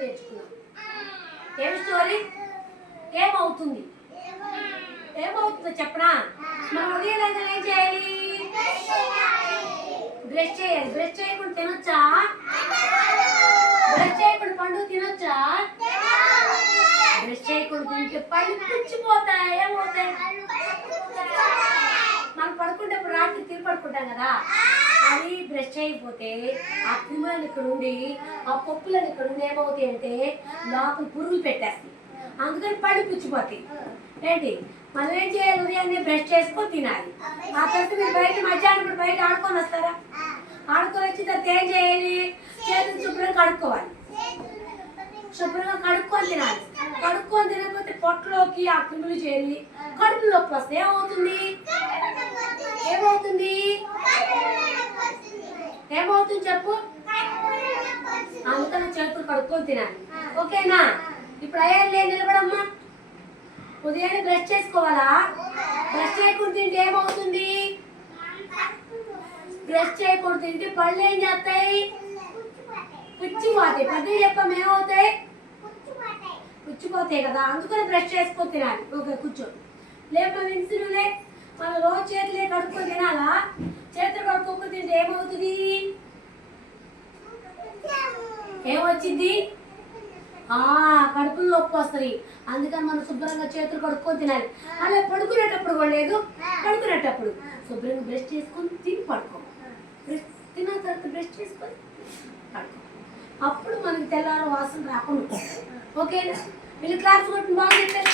నేర్చుకున్నాం. ఏం స్టోరీ? ఏమవుతుందో చెప్పనా? మనం ఉదయం ఏం చేయాలి? బ్రష్ చేయాలి. బ్రష్ చేయకుండా తినొచ్చా? బ్రష్ చేయకుండా పండు తినొచ్చా? బ్రష్ చేయకుండా తింటే పళ్ళు పుచ్చిపోతాయి. ఏమవుతాయి? మనం పడుకుంటప్పుడు రాత్రి తిరిగి పడుకుంటాం కదా, అది బ్రష్ చేయకపోతే ఆ క్రిములను ఇక్కడ ఉండి ఆ పప్పులను ఇక్కడ ఉండి ఏమవుతాయి అంటే లోపల పురుగులు పెట్టేస్తాయి. అందుకని పళ్ళు పుచ్చిపోతాయి. ఏంటి మనం ఏం చేయాలి? ఉదయాన్నే బ్రష్ చేసుకొని తినాలి. ఆ తర్వాత మీరు బయట మధ్యాహ్నం బయట ఆడుకొని వస్తారా? ఆడుకొని వచ్చిన తర్వాత ఏం చేయాలి? చేతులు శుభ్రంగా కడుక్కోవాలి. శుభ్రంగా కడుక్కొని తినాలి. కడుక్కొని తినకపోతే పొట్టలోకి ఆ క్రిములు చేరి కడుపు నొప్పి వస్తే ఏమవుతుంది? ఏమవుతుంది చెప్పు? అందుకని చేతులు కడుక్కొని తినాలి. ఓకేనా? ఇప్పుడు అయ్యాలే నిలబడమ్మా. ఉదయాన్నే బ్రష్ చేసుకోవాలా? బ్రష్ చేయకుండా తింటే ఏమవుతుంది? బ్రష్ చేయకుండా తింటే పళ్ళు ఏం చేస్తాయి? పుచ్చిపోతాయి. పెద్దగా చెప్పం ఏమవుతాయి? పుచ్చిపోతాయి కదా, అందుకని బ్రష్ చేసుకొని తినాలి. ఓకే కూర్చో. లేమ్మా విన్సులే. మన రోజు చేతులే కడుక్కొని తినాలా? చేతులు కడుక్కోకుండా తింటే ఏమవుతుంది? ఏమొచ్చింది? కడుపులో నొప్పి వస్తుంది. అందుకని మనం శుభ్రంగా చేతులు కడుక్కొని తినాలి. అలా పడుకునేటప్పుడు కూడా లేదు, పడుకునేటప్పుడు శుభ్రంగా బ్రష్ చేసుకొని తిని పడుకో. బ్రష్ తిన్న తర్వాత బ్రష్ చేసుకొని పడుకో. అప్పుడు మనకి తెల్లారి వాసన రాకుండా. ఓకేనా? వీళ్ళు క్లాస్ కొట్టి బాగా చెప్పారు.